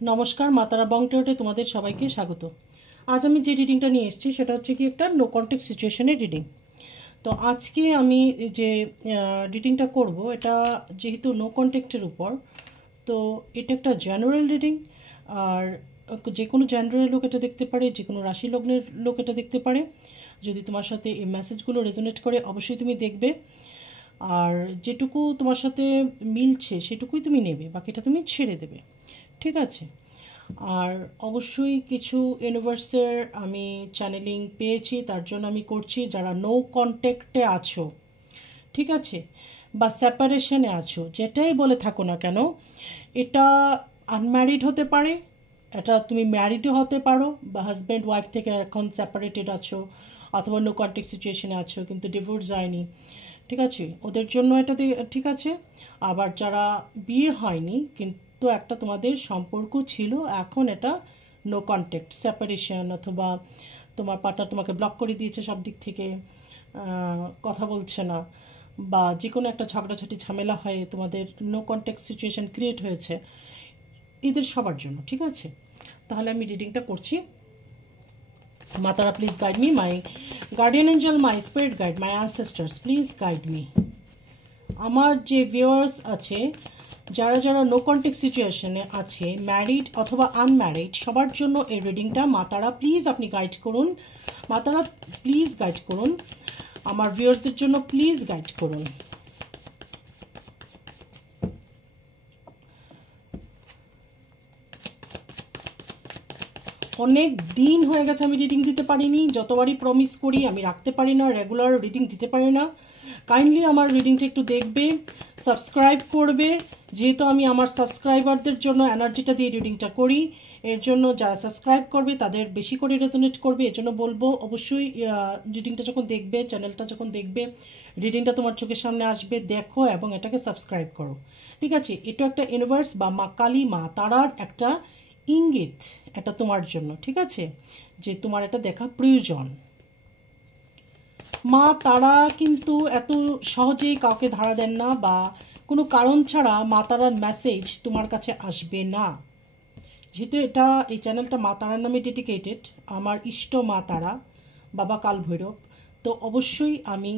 নমস্কার, মাতারা বংটেওটে তোমাদের সবাইকে স্বাগত। আজ আমি যে রিডিংটা নিয়ে এসেছি সেটা হচ্ছে কি একটা নো কন্টেক্ট সিচুয়েশনের রিডিং। তো আজকে আমি যে রিডিংটা করব এটা যেহেতু নো কন্টেক্টের উপর, তো এটা একটা জেনারেল রিডিং। আর যে কোনো জেনারেল লোক এটা দেখতে পারে, যে কোনো রাশি লগ্নের লোক এটা দেখতে পারে। যদি তোমার সাথে এই মেসেজগুলো রেজোনেট করে অবশ্যই তুমি দেখবে, আর যেটুকু তোমার সাথে মিলছে সেটুকুই তুমি নেবে, বাকিটা তুমি ছেড়ে দেবে, ঠিক আছে? আর অবশ্যই কিছু ইউনিভার্সের আমি চ্যানেলিং পেয়েছি, তার জন্য আমি করছি। যারা নো কন্ট্যাক্টে আছো, ঠিক আছে, বা সেপারেশনে আছো, যেটাই বলে থাকো না কেন, এটা আনম্যারিড হতে পারে, এটা তুমি ম্যারিডও হতে পারো, বা হাজব্যান্ড ওয়াইফ থেকে এখন সেপারেটেড আছো, অথবা নো কন্ট্যাক্ট সিচুয়েশনে আছো কিন্তু ডিভোর্স যায়নি, ঠিক আছে, ওদের জন্য এটা ঠিক আছে। আবার যারা বিয়ে হয়নি কিন্তু একটা তোমাদের সম্পর্ক ছিল, এখন এটা নো কন্ট্যাক্ট সেপারেশন, অথবা তোমার পার্টনার তোমাকে ব্লক করে দিয়েছে সব দিক থেকে, কথা বলছে না, বা যে কোনো একটা ঝগড়াঝাটি ঝামেলা হয়ে তোমাদের নো কন্ট্যাক্ট সিচুয়েশন ক্রিয়েট হয়েছে, এদের সবার জন্য, ঠিক আছে? তাহলে আমি রিডিংটা করছি। মাতারা, please guide me, my guardian angel, my spirit guide, my ancestors, please guide me. আমার যে ভিউয়ার্স আছে, যারা যারা নো কন্ট্যাক্ট সিচুয়েশনে আছে, ম্যারিড অথবা আনম্যারিড, সবার জন্য এই রিডিংটা। মাতারা প্লিজ আপনি গাইড করুন, মাতারা প্লিজ গাইড করুন, আমার ভিউয়ার্সদের জন্য প্লিজ গাইড করুন। অনেক দিন হয়ে গেছে আমি রিডিং দিতে পারিনি, যতবারই প্রমিস করি আমি রাখতে পারি না, রেগুলার রিডিং দিতে পারি না। কাইন্ডলি আমার রিডিংটা একটু দেখবে, সাবস্ক্রাইব করবে, যেহেতু আমি আমার সাবস্ক্রাইবারদের জন্য এনার্জিটা দিয়ে রিডিংটা করি। এর জন্য যারা সাবস্ক্রাইব করবে তাদের বেশি করে রেজোনেট করবে, এর জন্য বলবো অবশ্যই রিডিংটা যখন দেখবে, চ্যানেলটা যখন দেখবে, রিডিংটা তোমার চোখের সামনে আসবে, দেখো এবং এটাকে সাবস্ক্রাইব করো, ঠিক আছে? এটা একটা ইউনিভার্স বা মা কালী, মা তারার একটা ইঙ্গিত, এটা তোমার জন্য, ঠিক আছে, যে তোমার এটা দেখা প্রয়োজন। মা তারা কিন্তু এত সহজেই কাউকে ধারা দেন না, বা কোনো কারণ ছাড়া মা তারার মেসেজ তোমার কাছে আসবে না। যেহেতু এটা এই চ্যানেলটা মা তারার নামে ডেডিকেটেড, আমার ইষ্ট মা তারা, বাবা কাল ভৈরব, তো অবশ্যই আমি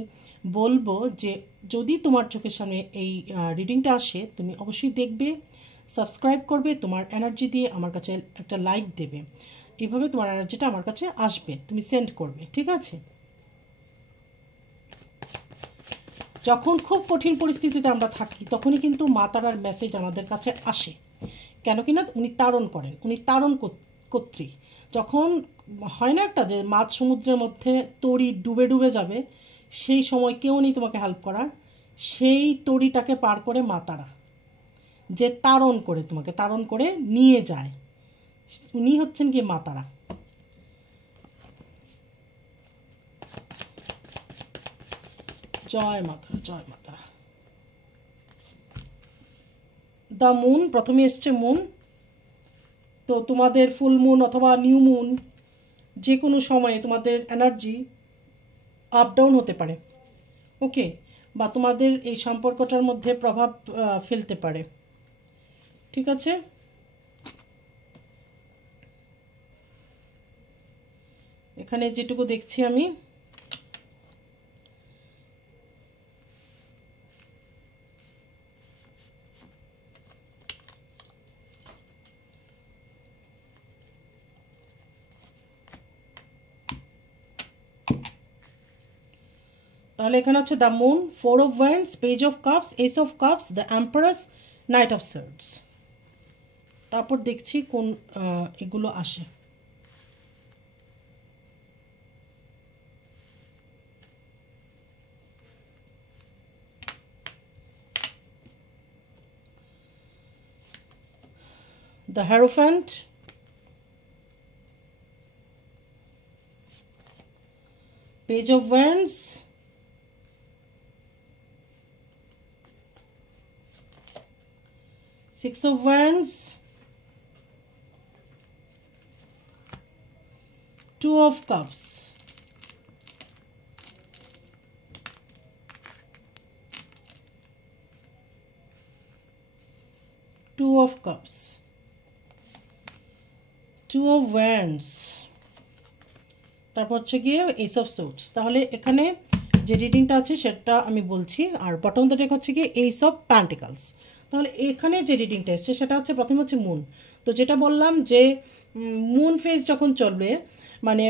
বলবো যে যদি তোমার চোখের সামনে এই রিডিংটা আসে, তুমি অবশ্যই দেখবে, সাবস্ক্রাইব করবে, তোমার এনার্জি দিয়ে আমার কাছে একটা লাইক দেবে, এভাবে তোমার এনার্জিটা আমার কাছে আসবে, তুমি সেন্ড করবে, ঠিক আছে? যখন খুব কঠিন পরিস্থিতিতে আমরা থাকি তখনই কিন্তু মা তারার মেসেজ আমাদের কাছে আসে, কেন কিনা উনি তাড়ন করেন, উনি তাড়ন কর্ত্রী। যখন হয় না একটা যে মাছ সমুদ্রের মধ্যে তরি ডুবে ডুবে যাবে, সেই সময় কেউ নেই তোমাকে হেল্প করার, সেই তরিটাকে পার করে মা তারা যে তাড়ন করে তোমাকে তাড়ন করে নিয়ে যায়, উনি হচ্ছেন কি মা তারা। জয় মাতা, জয় মাতা। দ্য মুন, প্রথমে এসছে মুন। তো তোমাদের ফুল মুন অথবা নিউ মুন, যে কোনো সময়ে তোমাদের এনার্জি আপ ডাউন হতে পারে, ওকে, বা তোমাদের এই সম্পর্কটার মধ্যে প্রভাব ফেলতে পারে, ঠিক আছে? এখানে যেটুকু দেখছি আমি, তাহলে এখানে হচ্ছে the moon, four of wands, page of cups, ace of cups, the emperors, knight of swords. তারপর দেখছি কোন এগুলো আসে। The hierophant, page of wands, six of wands, two of cups, two of cups, two of wands, তারপর হচ্ছে গিয়ে এইস of swords. তাহলে এখানে যে রিডিংটা আছে সেটা আমি বলছি, আর বটম দ্য ডেক হচ্ছে গিয়ে এইস অফ প্যান্টিকলস। তাহলে এখানে যে রিডিংটা এসছে সেটা হচ্ছে প্রথমে হচ্ছে মুন। তো যেটা বললাম যে মুন ফেজ যখন চলবে, মানে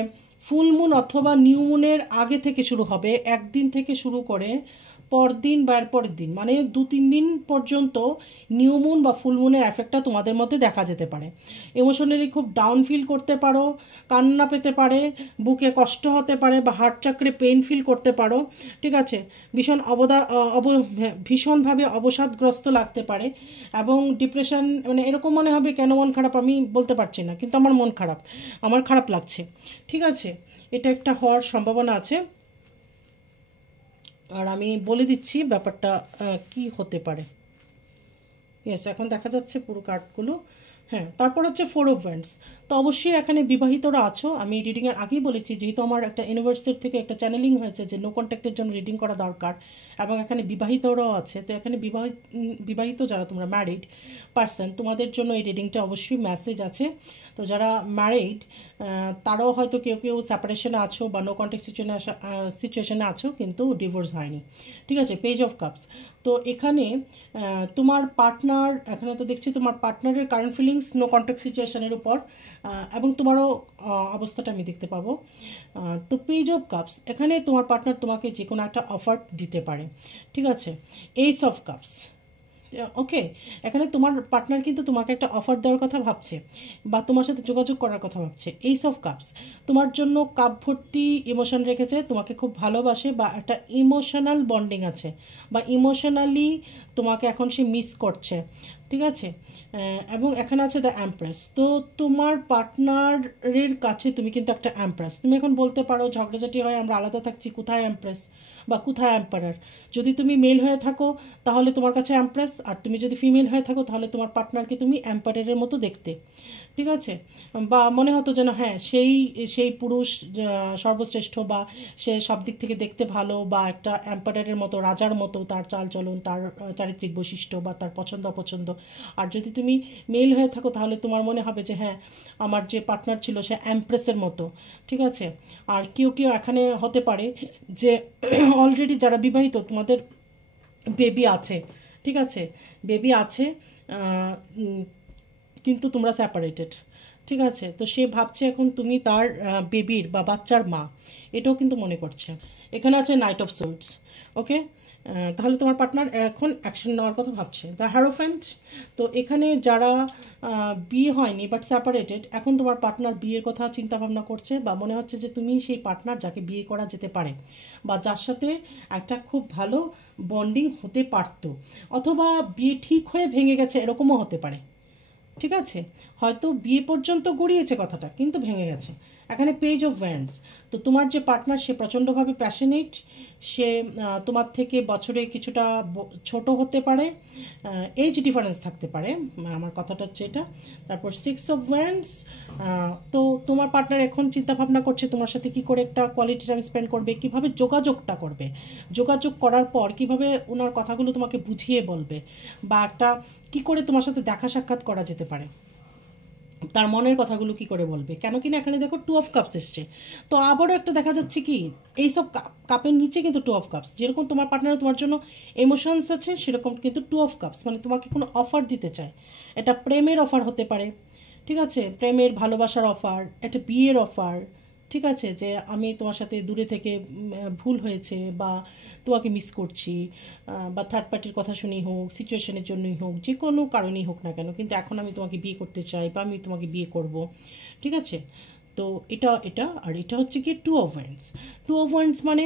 ফুল মুন অথবা নিউ মুনের আগে থেকে শুরু হবে, একদিন থেকে শুরু করে পরদিন বা পরের দিন, মানে 2-3 দিন পর্যন্ত নিউ মুন বা ফুল মুনের এফেক্টটা তোমাদের মধ্যে দেখা যেতে পারে। ইমোশনালি খুব ডাউন ফিল করতে পারো, কান্না পেতে পারে, বুকে কষ্ট হতে পারে বা হার্ট চাকরে পেইন ফিল করতে পারো, ঠিক আছে। ভীষণভাবে অবসাদগ্রস্ত লাগতে পারে এবং ডিপ্রেশন, মানে এরকম মনে হবে কেন মন খারাপ আমি বলতে পারছি না, কিন্তু আমার মন খারাপ, আমার খারাপ লাগছে, ঠিক আছে। এটা একটা হওয়ার সম্ভাবনা আছে। আর আমি বলে দিচ্ছি ব্যাপারটা কি হতে পারে। ইয়েস, এখন দেখা যাচ্ছে পুরো কার্ডগুলো। হ্যাঁ, তারপর হচ্ছে ফোর অফ ওয়ান্ডস। তো অবশ্যই এখানে বিবাহিতরা আছো। আমি রিডিংয়ের আগেই বলেছি, যেহেতু আমার একটা ইউনিভার্সিটি থেকে একটা চ্যানেলিং হয়েছে যে নো কন্ট্যাক্টের জন্য রিডিং করা দরকার, এবং এখানে বিবাহিতরাও আছে। তো এখানে বিবাহিত যারা তোমরা ম্যারিড পার্সন, তোমাদের জন্য এই রিডিংটা অবশ্যই মেসেজ আছে। তো যারা ম্যারিড তারাও হয়তো কেউ কেউ সেপারেশনে আছো বা নো কন্ট্যাক্ট সিচুয়েশনে আছো, কিন্তু ডিভোর্স হয়নি, ঠিক আছে। Page of cups. তো এখানে তোমার পার্টনার, এখানে তো দেখছি তোমার পার্টনারের কারেন্ট ফিলিংস নো কন্ট্যাক্ট সিচুয়েশনের উপর, এবং তোমারও অবস্থাটা আমি দেখতে পাবো। তো পেজ অফ কাপস, এখানে তোমার পার্টনার তোমাকে যে কোনো একটা অফার দিতে পারে, ঠিক আছে। এইস অফ কাপস, ওকে, এখানে তোমার পার্টনার কিন্তু তোমাকে একটা অফার দেওয়ার কথা ভাবছে বা তোমার সাথে যোগাযোগ করার কথা ভাবছে। এইস অফ কাপস তোমার জন্য কাপ ভর্তি ইমোশন রেখেছে, তোমাকে খুব ভালোবাসে বা একটা ইমোশনাল বন্ডিং আছে, বা ইমোশনালি তোমাকে এখন সে মিস করছে, ঠিক আছে। এবং এখানে আছে দ্য এমপ্রেস। তো তোমার পার্টনারের কাছে তুমি কিন্তু একটা এমপ্রেস। তুমি এখন বলতে পারো ঝগড়াঝাটি হয় আমরা আলাদা থাকছি, কোথায় এমপ্রেস বা কোথায় এম্পারার। যদি তুমি মেল হয়ে থাকো তাহলে তোমার কাছে এমপ্রেস, আর তুমি যদি ফিমেল হয়ে থাকো তাহলে তোমার পার্টনারকে তুমি এম্পায়ারের মতো দেখতে, ঠিক আছে। বা মনে হতো যেন হ্যাঁ সেই সেই পুরুষ সর্বশ্রেষ্ঠ, বা সে সব দিক থেকে দেখতে ভালো, বা একটা এম্পায়ারের মতো, রাজার মতো তার চালচলন, তার চারিত্রিক বৈশিষ্ট্য বা তার পছন্দ অপছন্দ। আর যদি তুমি মেল হয়ে থাকো তাহলে তোমার মনে হবে যে হ্যাঁ আমার যে পার্টনার ছিল সে এমপ্রেসের মতো, ঠিক আছে। আর কেউ কেউ এখানে হতে পারে যে অলরেডি যারা বিবাহিত তোমাদের বেবি আছে, ঠিক আছে, বেবি আছে, কিন্তু তোমরা সেপারেটেড, ঠিক আছে। তো সে ভাবছে এখন তুমি তার বেবির বা বাচ্চার মা, এটাও কিন্তু মনে করছে। এখানে আছে নাইট অফ সোর্ডস, ওকে। তাহলে তোমার পার্টনার এখন অ্যাকশন নেওয়ার কথা ভাবছে। দ্য হ্যারোফ্যান্ট। তো এখানে যারা বিয়ে হয়নি বাট সেপারেটেড, এখন তোমার পার্টনার বিয়ের কথা চিন্তা ভাবনা করছে, বা মনে হচ্ছে যে তুমি সেই পার্টনার যাকে বিয়ে করা যেতে পারে, বা যার সাথে একটা খুব ভালো বন্ডিং হতে পারতো, অথবা বিয়ে ঠিক হয়ে ভেঙে গেছে এরকমও হতে পারে, ঠিক আছে। হয়তো বিয়ে পর্যন্ত গড়িয়েছে কথাটা, কিন্তু ভেঙে গেছে। এখানে পেজ অফ ওয়ান্ডস। তো তোমার যে পার্টনার সে প্রচণ্ডভাবে প্যাশনেট, সে তোমার থেকে বছরে কিছুটা ছোট হতে পারে, এজ ডিফারেন্স থাকতে পারে, আমার কথাটা হচ্ছে এটা। তারপর সিক্স অফ ওয়ান্ডস। তো তোমার পার্টনার এখন চিন্তা ভাবনা করছে তোমার সাথে কী করে একটা কোয়ালিটি টাইম স্পেন্ড করবে, কীভাবে যোগাযোগটা করবে, যোগাযোগ করার পর কীভাবে ওনার কথাগুলো তোমাকে বুঝিয়ে বলবে, বা একটা কী করে তোমার সাথে দেখা সাক্ষাৎ করা যেতে পারে, তার মনের কথাগুলো কি করে বলবে। কেন কিনা এখানে দেখো টু অফ কাপস এসছে। তো আবারও একটা দেখা যাচ্ছে কি এইসব কাপের নিচে কিন্তু টু অফ কাপস, যেরকম তোমার পার্টনার তোমার জন্য ইমোশনস আছে, সেরকম কিন্তু টু অফ কাপস মানে তোমাকে কোনো অফার দিতে চায়। এটা প্রেমের অফার হতে পারে, ঠিক আছে, প্রেমের ভালোবাসার অফার, একটা বিয়ের অফার, ঠিক আছে, যে আমি তোমার সাথে দূরে থেকে ভুল হয়েছে, বা তোমাকে মিস করছি, বা থার্ড পার্টির কথা শুনেই হোক, সিচুয়েশনের জন্যই হোক, যে কোনো কারণেই হোক না কেন, কিন্তু এখন আমি তোমাকে বিয়ে করতে চাই বা আমি তোমাকে বিয়ে করব, ঠিক আছে। তো এটা এটা আর এটা হচ্ছে কি two of wands. Two of wands মানে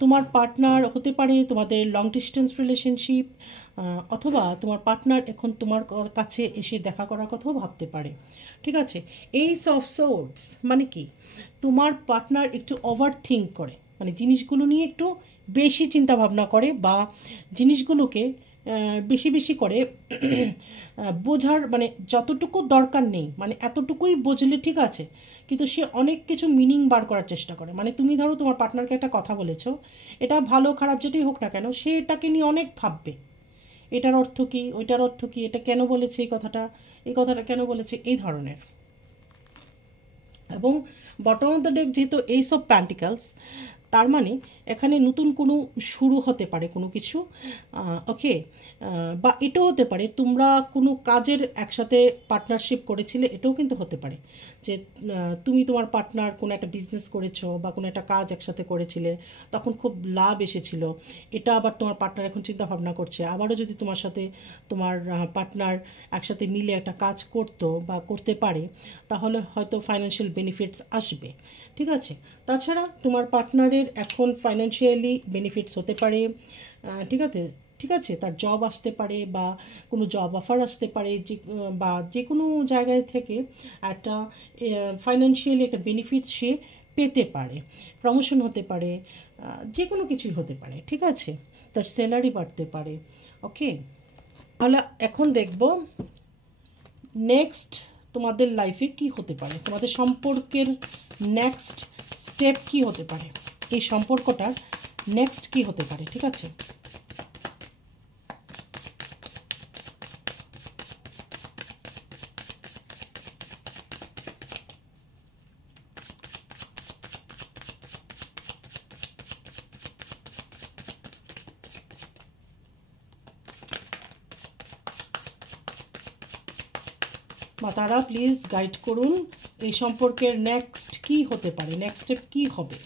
তোমার পার্টনার হতে পারে তোমাদের লং ডিস্টেন্স রিলেশনশিপ, অথবা তোমার পার্টনার এখন তোমার কাছে এসে দেখা করার কথাও ভাবতে পারে, ঠিক আছে। এইস অফ সোর্ডস মানে কি তোমার পার্টনার একটু ওভার থিঙ্ক করে, মানে জিনিসগুলো নিয়ে একটু বেশি চিন্তা ভাবনা করে, বা জিনিসগুলোকে বেশি বেশি করে বোঝার, মানে যতটুকু দরকার নেই, মানে এতটুকুই বুঝলে ঠিক আছে, কিন্তু সে অনেক কিছু মিনিং বার করার চেষ্টা করে। মানে তুমি ধরো তোমার পার্টনারকে একটা কথা বলেছো, এটা ভালো খারাপ যেটাই হোক না কেন, সে এটাকে নিয়ে অনেক ভাববে, এটার অর্থ কী, ওইটার অর্থ কী, এটা কেন বলেছে, এই কথাটা কেন বলেছে, এই ধরনের। এবং বটম অফ দ্য ডেক যেহেতু এইস অফ প্যান্টিকালস, তার মানে এখানে নতুন কোনো শুরু হতে পারে কোনো কিছু। ওকে, বা এটাও হতে পারে তোমরা কোনো কাজের একসাথে পার্টনারশিপ করেছিলে, এটাও কিন্তু হতে পারে যে তুমি তোমার পার্টনার কোনো একটা বিজনেস করেছো বা কোনো একটা কাজ একসাথে করেছিলে, তখন খুব লাভ এসেছিলো। এটা আবার তোমার পার্টনার এখন চিন্তা ভাবনা করছে আবারও যদি তোমার সাথে তোমার পার্টনার একসাথে মিলে একটা কাজ করতো বা করতে পারে, তাহলে হয়তো ফাইন্যান্সিয়াল বেনিফিটস আসবে। ঠিক আছে, তাছাড়া তোমার পার্টনারের এখন ফাইন্যান্সিয়ালি বেনিফিটস হতে পারে। ঠিক আছে, ঠিক আছে, তার জব আসতে পারে বা কোনো জব অফার আসতে পারে, যে বা যে কোনো জায়গায় থেকে একটা ফাইন্যান্সিয়ালি একটা বেনিফিট সে পেতে পারে, প্রমোশন হতে পারে, যে কোনো কিছুই হতে পারে। ঠিক আছে, তার স্যালারি বাড়তে পারে। ওকে, তাহলে এখন দেখব নেক্সট তোমাদের লাইফে কি হতে পারে, তোমাদের সম্পর্কের নেক্সট স্টেপ কি হতে পারে, এই সম্পর্কটার নেক্সট কি হতে পারে। ঠিক আছে, মাতারা প্লিজ গাইড করুন এই সম্পর্কের নেক্সট কি হতে পারে, নেক্সট স্টেপ কি হবে,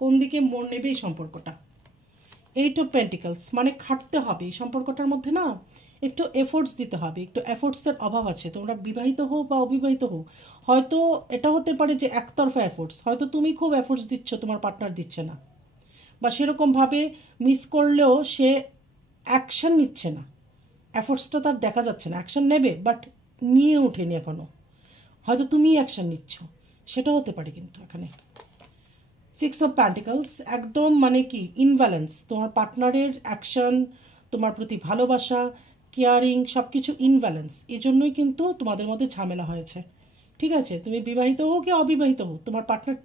কোন দিকে মোড় নেবে এই সম্পর্কটা। এইট অফ পেন্টিকলস মানে খাটতে হবে এই সম্পর্কটার মধ্যে, না একটু এফোর্টস দিতে হবে, একটু এফোর্টসের অভাব আছে। তোমরা বিবাহিত হও বা অবিবাহিত হও, হয়তো এটা হতে পারে যে একতরফা এফোর্টস, হয়তো তুমি খুব এফোর্টস দিচ্ছ, তোমার পার্টনার দিচ্ছে না, বা সেরকমভাবে মিস করলেও সে অ্যাকশন নিচ্ছে না, এফোর্টসটা তার দেখা যাচ্ছে না। অ্যাকশন নেবে বাট নিয়ে ওঠেনি এখনও, হয়তো তুমিই অ্যাকশন নিচ্ছ, সেটা হতে পারে। কিন্তু এখানে সিক্স অফ প্যান্টিকলস একদম মানে কি ইনব্যালেন্স, তোমার পার্টনারের অ্যাকশন, তোমার প্রতি ভালোবাসা, কেয়ারিং সব কিছু ইনব্যালেন্স, এজন্যই কিন্তু তোমাদের মধ্যে ঝামেলা হয়েছে। ঠিক আছে, তুমি বিবাহিত হও কি অবিবাহিত হও, তোমার পার্টনার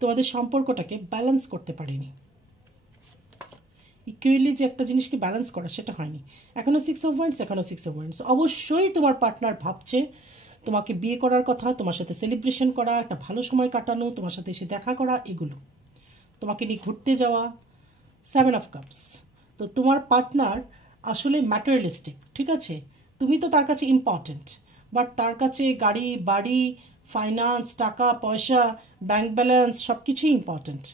তোমাদের সম্পর্কটাকে ব্যালেন্স করতে পারেনি, ইকুয়ালি যে একটা জিনিসকে ব্যালেন্স করা সেটা হয়নি। এখনও সিক্স অফ ওয়ান্ডস, এখনও সিক্স অফ ওয়ান্ডস। অবশ্যই তোমার পার্টনার ভাবছে তোমাকে বিয়ে করার কথা, তোমার সাথে সেলিব্রেশন করা, একটা ভালো সময় কাটানো, তোমার সাথে এসে দেখা করা, এগুলো তোমাকে নিয়ে ঘুরতে যাওয়া। সেভেন অফ কাপস, তো তোমার পার্টনার আসলে ম্যাটেরিয়ালিস্টিক। ঠিক আছে, তুমি তো তার কাছে ইম্পর্ট্যান্ট, বাট তার কাছে গাড়ি বাড়ি, ফাইন্যান্স, টাকা পয়সা, ব্যাংক ব্যালেন্স সব কিছুই ইম্পর্ট্যান্ট।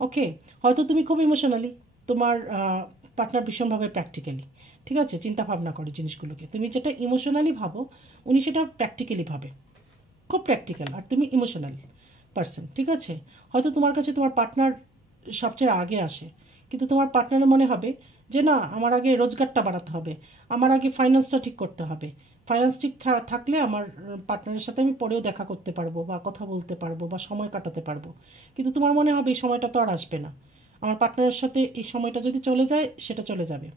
ওকে, হয়তো তুমি খুব ইমোশনালি, তোমার পার্টনার ভীষণভাবে প্র্যাকটিক্যালি। ঠিক আছে, চিন্তা ভাবনা করে জিনিসগুলোকে, তুমি যেটা ইমোশনালি ভাবো উনি সেটা প্র্যাকটিক্যালি ভাবে, খুব প্র্যাকটিক্যাল, আর তুমি ইমোশনাল পার্সন। ঠিক আছে, হয়তো তোমার কাছে তোমার পার্টনার সবচেয়ে আগে আসে, কিন্তু তোমার পার্টনারের মনে হবে যে না, আমার আগে রোজগারটা বাড়াতে হবে, আমার আগে ফাইন্যান্সটা ঠিক করতে হবে, ফাইন্যান্স ঠিক থাকলে আমার পার্টনারের সাথে আমি পরেও দেখা করতে পারবো বা কথা বলতে পারবো বা সময় কাটাতে পারবো। কিন্তু তোমার মনে হবে এই সময়টা তো আর আসবে না, আমার পার্টনারের সাথে এই সময়টা যদি চলে যায় সেটা চলে যাবে,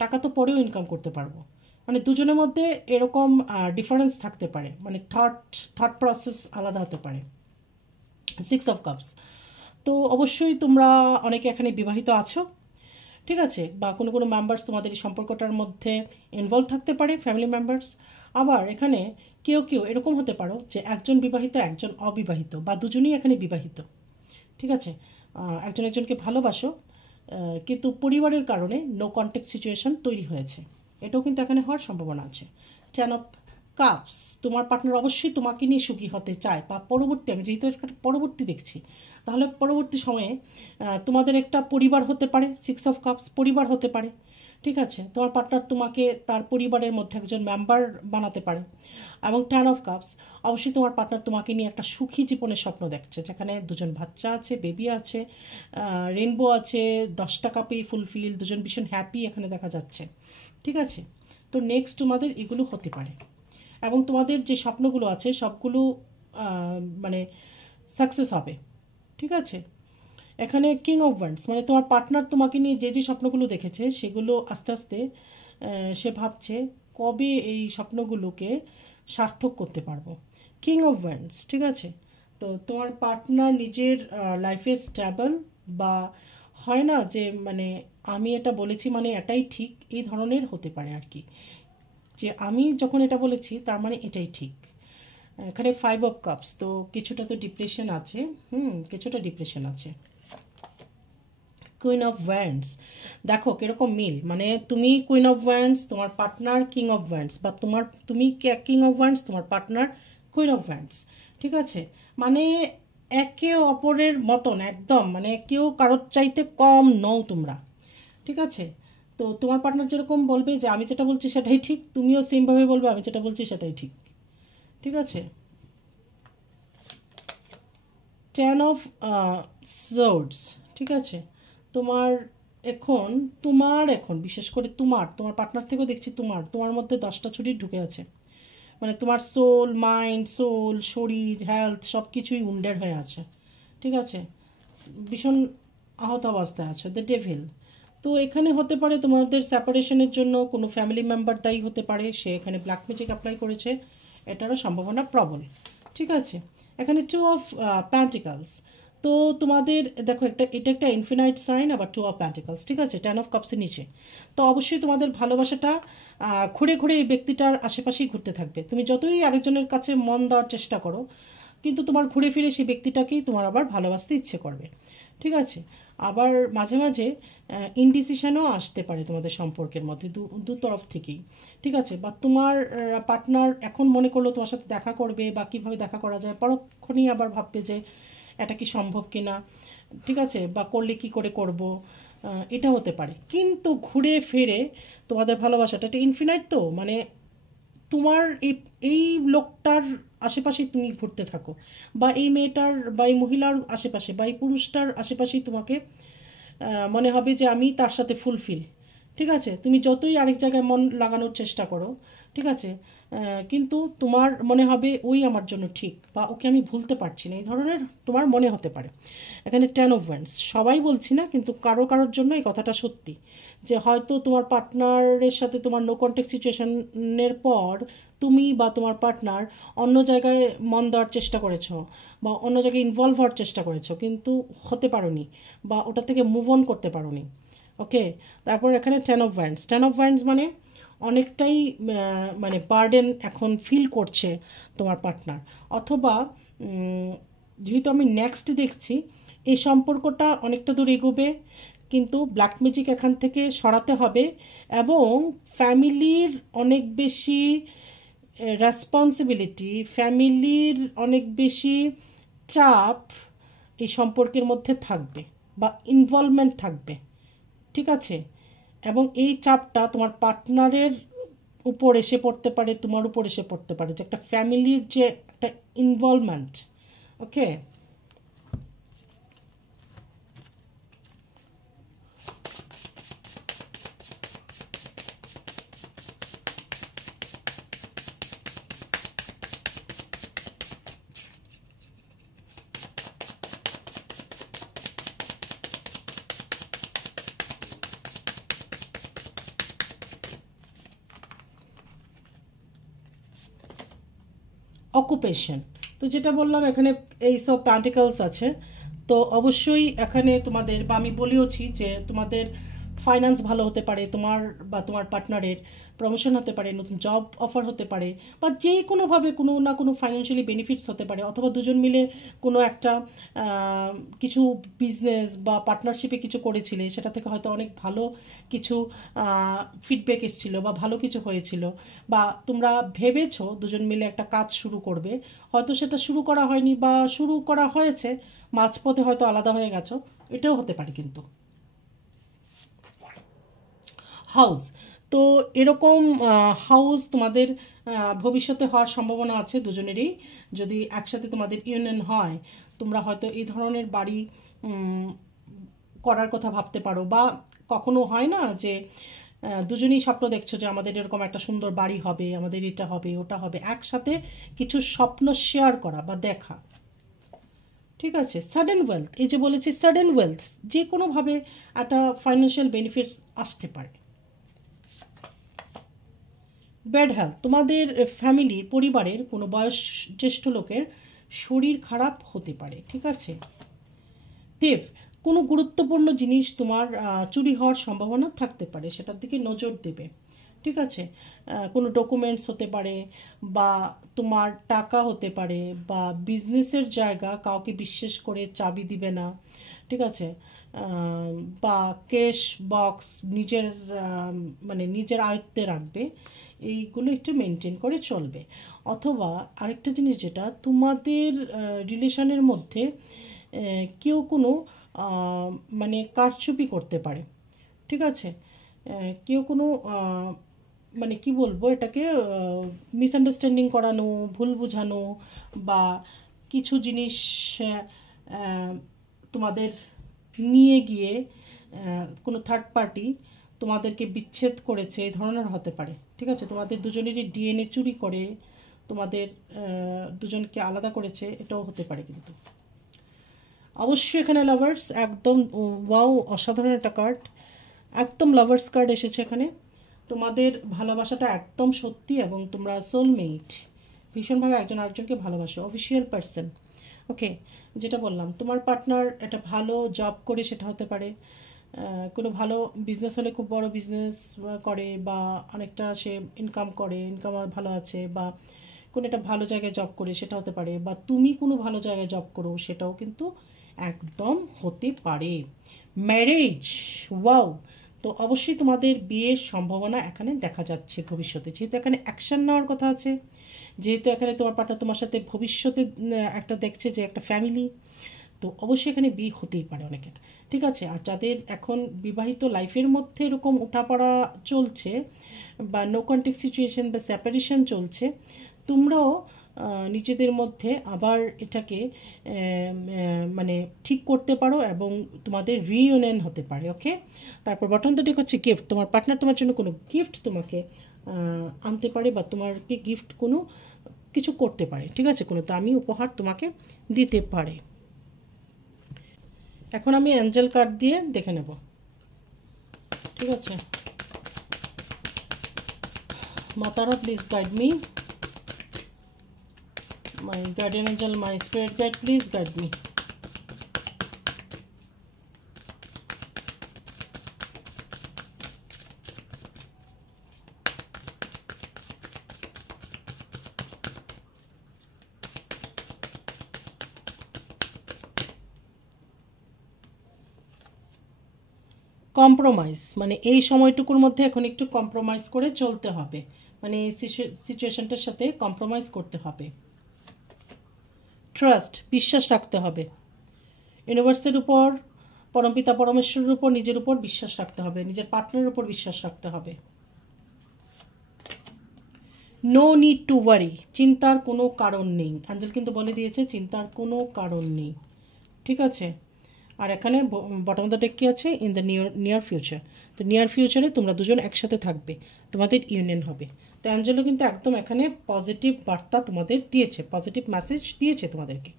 টাকা তো পরেও ইনকাম করতে পারবো। মানে দুজনের মধ্যে এরকম ডিফারেন্স থাকতে পারে, মানে থট প্রসেস আলাদা হতে পারে। সিক্স অফ কাপস, তো অবশ্যই তোমরা অনেকে এখানে বিবাহিত আছো। ঠিক আছে, বা কোনো কোনো মেম্বার্স তোমাদের এই সম্পর্কটার মধ্যে ইনভলভ থাকতে পারে, ফ্যামিলি মেম্বার্স। আবার এখানে কেউ কেউ এরকম হতে পারো যে একজন বিবাহিত একজন অবিবাহিত, বা দুজনেই এখানে বিবাহিত। ঠিক আছে, একজন একজনকে ভালোবাসো, কিন্তু পরিবারের কারণে নো কন্ট্যাক্ট সিচুয়েশন তৈরি হয়েছে, এটাও কিন্তু এখানে হওয়ার সম্ভাবনা আছে। টেন অফ কাপস, তোমার পার্টনার অবশ্যই তোমাকে নিয়ে সুখী হতে চায়, বা পরবর্তী, আমি যেহেতু একটা পরবর্তী দেখছি, তাহলে পরবর্তী সময়ে তোমাদের একটা পরিবার হতে পারে। সিক্স অফ কাপস পরিবার হতে পারে। ঠিক আছে, তোমার পার্টনার তোমাকে তার পরিবারের মধ্যে একজন মেম্বার বানাতে পারে। এবং টেন অফ কাপস, অবশ্যই তোমার পার্টনার তোমাকে নিয়ে একটা সুখী জীবনের স্বপ্ন দেখছে, যেখানে দুজন বাচ্চা আছে, বেবি আছে, রেনবো আছে, 10টা কাপেই ফুলফিল, দুজন ভীষণ হ্যাপি এখানে দেখা যাচ্ছে। ঠিক আছে, তো নেক্সট তোমাদের এগুলো হতে পারে, এবং তোমাদের যে স্বপ্নগুলো আছে সবগুলো মানে সাকসেস হবে। ঠিক আছে, এখানে কিং অফ ওয়ান্ডস মানে তোমার পার্টনার তোমাকে নিয়ে যে যে স্বপ্নগুলো দেখেছে সেগুলো আস্তে আস্তে সে ভাবছে কবে এই স্বপ্নগুলোকে সার্থক করতে পারবো। কিং অফ ওয়ান্ডস, ঠিক আছে, তো তোমার পার্টনার নিজের লাইফে স্টেবল, বা হয় না যে মানে আমি এটা বলেছি মানে এটাই ঠিক, এই ধরনের হতে পারে আর কি, যে আমি যখন এটা বলেছি তার মানে এটাই ঠিক। এখানে 5 অফ কাপস, তো কিছুটা তো ডিপ্রেশন আছে, কিছুটা ডিপ্রেশন আছে। কুইন অফ ওয়ান্ডস, দেখো কিরকম মিল, মানে তুমি কুইন অফ ওয়ান্ডস, তোমার পার্টনার কিং অফ ওয়ান্ডস, বা তুমি কিং অফ ওয়ান্ডস, তোমার পার্টনার কুইন অফ ওয়ান্ডস। ঠিক আছে, মানে একে অপরের মতন একদম, মানে কেউ কারোর চাইতে কম নও তোমরা। ঠিক আছে, তো তোমার পার্টনার যেরকম বলবে যে আমি যেটা বলছি সেটাই ঠিক, তুমিও সেমভাবে বলবে আমি যেটা বলছি সেটাই ঠিক। ঠিক আছে, 10 অফ সোর্ডস। ঠিক আছে, তোমার তোমার এখন বিশেষ করে তোমার পার্টনার থেকেও দেখছি তোমার মধ্যে 10টা ছুরি ঢুকে আছে, মানে তোমার সোল, মাইন্ড, শরীর, হেলথ সব কিছুই উন্ডেড হয়ে আছে। ঠিক আছে, ভীষণ আহত অবস্থায় আছে, দ্য ডেভিল। তো এখানে হতে পারে তোমাদের সেপারেশনের জন্য কোনো ফ্যামিলি মেম্বার দায়ী হতে পারে, সে এখানে ব্ল্যাক ম্যাজিক অ্যাপ্লাই করেছে, এটারও সম্ভাবনা প্রবল। ঠিক আছে, এখানে 2 অফ প্যান্টিকলস। তো তোমাদের দেখো এটা একটা ইনফিনাইট সাইন, আবার 2 অফ প্যান্টিকলস। ঠিক আছে, 10 অফ কাপসের নিচে। তো অবশ্যই তোমাদের ভালোবাসাটা ঘুরে ঘুরে এই ব্যক্তিটার আশেপাশেই ঘুরতে থাকবে। তুমি যতই আরেকজনের কাছে মন দেওয়ার চেষ্টা করো, কিন্তু তোমার ঘুরে ফিরে সেই ব্যক্তিটাকেই তোমার আবার ভালোবাসতে ইচ্ছে করবে। ঠিক আছে, আবার মাঝে মাঝে ইনডিসিশনও আসতে পারে তোমাদের সম্পর্কের মধ্যে, দু তরফ থেকেই। ঠিক আছে, বা তোমার পার্টনার এখন মনে করলো তোমার সাথে দেখা করবে বা কীভাবে দেখা করা যায়, পরক্ষণেই আবার ভাববে যে এটা কি সম্ভব কিনা। ঠিক আছে, বা করলে কি করে করব, এটা হতে পারে। কিন্তু ঘুরে ফিরে তোমাদের ভালোবাসাটা এটা ইনফিনাইট, তো মানে তোমার এই লোকটার আশেপাশে তুমি ঘুরতে থাকো, বা এই মেয়েটার বা এই মহিলার আশেপাশে বা এই পুরুষটার আশেপাশেই তোমাকে মনে হবে যে আমি তার সাথে ফুলফিল। ঠিক আছে, তুমি যতই আরেক জায়গায় মন লাগানোর চেষ্টা করো, ঠিক আছে, কিন্তু তোমার মনে হবে ওই আমার জন্য ঠিক, বা ওকে আমি ভুলতে পারছি না, এই ধরনের তোমার মনে হতে পারে। এখানে 10 অফ ওয়ান্ডস, সবাই বলছি না, কিন্তু কারোর জন্য এই কথাটা সত্যি, যে হয়তো তোমার পার্টনারের সাথে তোমার নো কন্ট্যাক্ট সিচুয়েশনের পর তুমি বা তোমার পার্টনার অন্য জায়গায় মন দেওয়ার চেষ্টা করেছো, বা অন্য জায়গায় ইনভলভ হওয়ার চেষ্টা করেছো, কিন্তু হতে পারোনি, বা ওটা থেকে মুভ অন করতে পারোনি। ওকে, তারপর এখানে 10 অফ ওয়ান্ডস। 10 অফ ওয়ান্ডস মানে অনেকটাই মানে বার্ডেন এখন ফিল করছে তোমার পার্টনার, অথবা যেহেতু আমি নেক্সট দেখছি এই সম্পর্কটা অনেকটা দূর এগোবে, কিন্তু ব্ল্যাক ম্যাজিক এখান থেকে সরাতে হবে, এবং ফ্যামিলির অনেক বেশি রেসপন্সিবিলিটি, ফ্যামিলির অনেক বেশি চাপ এই সম্পর্কের মধ্যে থাকবে, বা ইনভলভমেন্ট থাকবে। ঠিক আছে, এবং এই চাপটা তোমার পার্টনারের উপর এসে পড়তে পারে, তোমার উপর এসে পড়তে পারে, যে একটা ফ্যামিলির যে একটা ইনভলভমেন্ট। ওকে, অকুপেশন। তো যেটা বললাম এখানে এই সব প্যান্টিকলস আছে, তো অবশ্যই এখানে তোমাদের, বা আমি বলেওছি যে তোমাদের ফাইন্যান্স ভালো হতে পারে, তোমার বা তোমার পার্টনারের প্রমোশন হতে পারে, নতুন জব অফার হতে পারে, বা যে কোনোভাবে কোনো না কোনো ফাইন্যান্সিয়ালি বেনিফিটস হতে পারে, অথবা দুজন মিলে কোনো একটা কিছু বিজনেস বা পার্টনারশিপে কিছু করেছিলে, সেটা থেকে হয়তো অনেক ভালো কিছু ফিডব্যাক এসেছিলো, বা ভালো কিছু হয়েছিল, বা তোমরা ভেবেছো দুজন মিলে একটা কাজ শুরু করবে, হয়তো সেটা শুরু করা হয়নি, বা শুরু করা হয়েছে মাঝপথে হয়তো আলাদা হয়ে গেছো, এটাও হতে পারে। কিন্তু হাউস, তো এরকম হাউস তোমাদের ভবিষ্যতে হওয়ার সম্ভাবনা আছে দুজনেরই, যদি একসাথে তোমাদের ইউনিয়ন হয়, তোমরা হয়তো এই ধরনের বাড়ি করার কথা ভাবতে পারো, বা কখনো হয় না যে দুজনেই স্বপ্ন দেখছো যে আমাদের এরকম একটা সুন্দর বাড়ি হবে, আমাদের এটা হবে ওটা হবে, একসাথে কিছু স্বপ্ন শেয়ার করা বা দেখা। ঠিক আছে, সাডেন ওয়েলথ, এই যে বলেছি সাডেন ওয়েলথ, যে কোনোভাবে একটা ফাইন্যান্সিয়াল বেনিফিটস আসতে পারে। ব্যাড হেলথ, তোমাদের ফ্যামিলির পরিবারের কোনো জ্যেষ্ঠ লোকের শরীর খারাপ হতে পারে। ঠিক আছে, দেব, কোনো গুরুত্বপূর্ণ জিনিস তোমার চুরি হওয়ার সম্ভাবনা থাকতে পারে, সেটার দিকে নজর দেবে। ঠিক আছে, কোনো ডকুমেন্টস হতে পারে, বা তোমার টাকা হতে পারে, বা বিজনেসের জায়গা, কাউকে বিশ্বাস করে চাবি দিবে না, ঠিক আছে, বা ক্যাশ বক্স নিজের মানে নিজের আয়ত্তে রাখবে, এইগুলো একটু মেনটেন করে চলবে। অথবা আরেকটা জিনিস, যেটা তোমাদের রিলেশনের মধ্যে কেউ কোনো মানে কারচুপি করতে পারে, ঠিক আছে, কেউ কোনো মানে কি বলবো এটাকে, মিসআন্ডারস্ট্যান্ডিং করানো, ভুল বোঝানো, বা কিছু জিনিস আহ, তোমাদের নিয়ে গিয়ে কোনো থার্ড পার্টি তোমাদেরকে বিচ্ছেদ করেছে, এই ধরনের হতে পারে, ঠিক আছে, তোমাদের দুজনেরই ডিএনএ চুরি করে তোমাদের দুজনকে আলাদা করেছে, এটাও হতে পারে। কিন্তু অবশ্যই এখানে লাভার্স, একদম ওয়াও, অসাধারণ একটা কার্ড, একদম লাভার্স কার্ড এসেছে এখানে। তোমাদের ভালোবাসাটা একদম সত্যি, এবং তোমরা সোলমেট, ভীষণভাবে একজন আরেকজনকে ভালোবাসো, অফিসিয়াল পার্সন। ওকে, যেটা বললাম, তোমার পার্টনার একটা ভালো জব করে, সেটা হতে পারে কোনো ভালো বিজনেস হলে খুব বড় বিজনেস করে, বা অনেকটা সে ইনকাম করে, ইনকাম ভালো আছে, বা কোনো একটা ভালো জায়গায় জব করে, সেটা হতে পারে, বা তুমি কোনো ভালো জায়গায় জব করো, সেটাও কিন্তু একদম হতে পারে। ম্যারেজ, ওয়াও, তো অবশ্যই তোমাদের বিয়ের সম্ভাবনা এখানে দেখা যাচ্ছে ভবিষ্যতে, যেহেতু এখানে অ্যাকশন নেওয়ার কথা আছে, যেহেতু এখানে তোমার পার্টনার তোমার সাথে ভবিষ্যতে একটা দেখছে যে একটা ফ্যামিলি, তো অবশ্যই এখানে বিয়ে হতেই পারে অনেকের, ঠিক আছে। আর যাদের এখন বিবাহিত লাইফের মধ্যে এরকম উঠাপড়া চলছে, বা নো কন্ট্যাক্ট সিচুয়েশন বা সেপারেশন চলছে, তোমরাও নিজেদের মধ্যে আবার এটাকে মানে ঠিক করতে পারো, এবং তোমাদের রিইউনিয়ন হতে পারে। ওকে, তারপর বটম দ্য ডেক হচ্ছে গিফট। তোমার পার্টনার তোমার জন্য কোনো গিফট তোমাকে আনতে পারে, বা তোমাকে গিফট কোনো কিছু করতে পারে, ঠিক আছে, কোনো দামি উপহার তোমাকে দিতে পারে। এখন আমি অ্যাঞ্জেল কার্ড দিয়ে দেখে নেব, ঠিক আছে। মাতারা, please guide me, my guardian angel, my spirit guide, please guide me. Compromise, মানে এই সময়টুকুর মধ্যে এখন একটু কম্প্রোমাইজ করে চলতে হবে, মানে এই সিচুয়েশনটার সাথে কম্প্রোমাইজ করতে হবে। ট্রাস্ট, বিশ্বাস রাখতে হবে, ইউনিভার্সের উপর, পরমপিতা পরমেশ্বরের উপর, নিজের উপর বিশ্বাস রাখতে হবে, নিজের পার্টনারের উপর বিশ্বাস রাখতে হবে। নো নিড টু ওয়ারি, চিন্তার কোনো কারণ নেই, অ্যাঞ্জেল কিন্তু বলে দিয়েছে চিন্তার কোনো কারণ নেই, ঠিক আছে। আর এখানে বটম অফ দ্য ডেক কি আছে, ইন দ্য নিয়ার ফিউচার, তো নিয়ার ফিউচারে তোমরা দুজন একসাথে থাকবে, তোমাদের ইউনিয়ন হবে। তো অ্যাঞ্জেলো কিন্তু একদম এখানে পজিটিভ বার্তা তোমাদের দিয়েছে, পজিটিভ মেসেজ দিয়েছে তোমাদেরকে,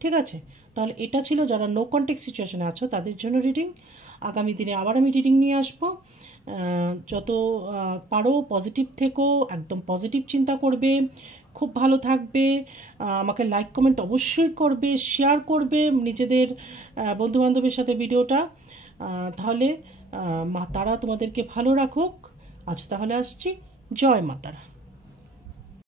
ঠিক আছে। তাহলে এটা ছিল যারা নো কন্ট্যাক্ট সিচুয়েশনে আছো তাদের জন্য রিডিং। আগামী দিনে আবার আমি রিডিং নিয়ে আসবো। যত পারো পজিটিভ থেকো, একদম পজিটিভ চিন্তা করবে, খুব ভালো থাকবে। আমাকে লাইক কমেন্ট অবশ্যই করবে, শেয়ার করবে নিজেদের বন্ধুবান্ধবের সাথে ভিডিওটা। তাহলে মা তারা তোমাদেরকে ভালো রাখুক। আজ তাহলে আসছি, জয় মা তারা।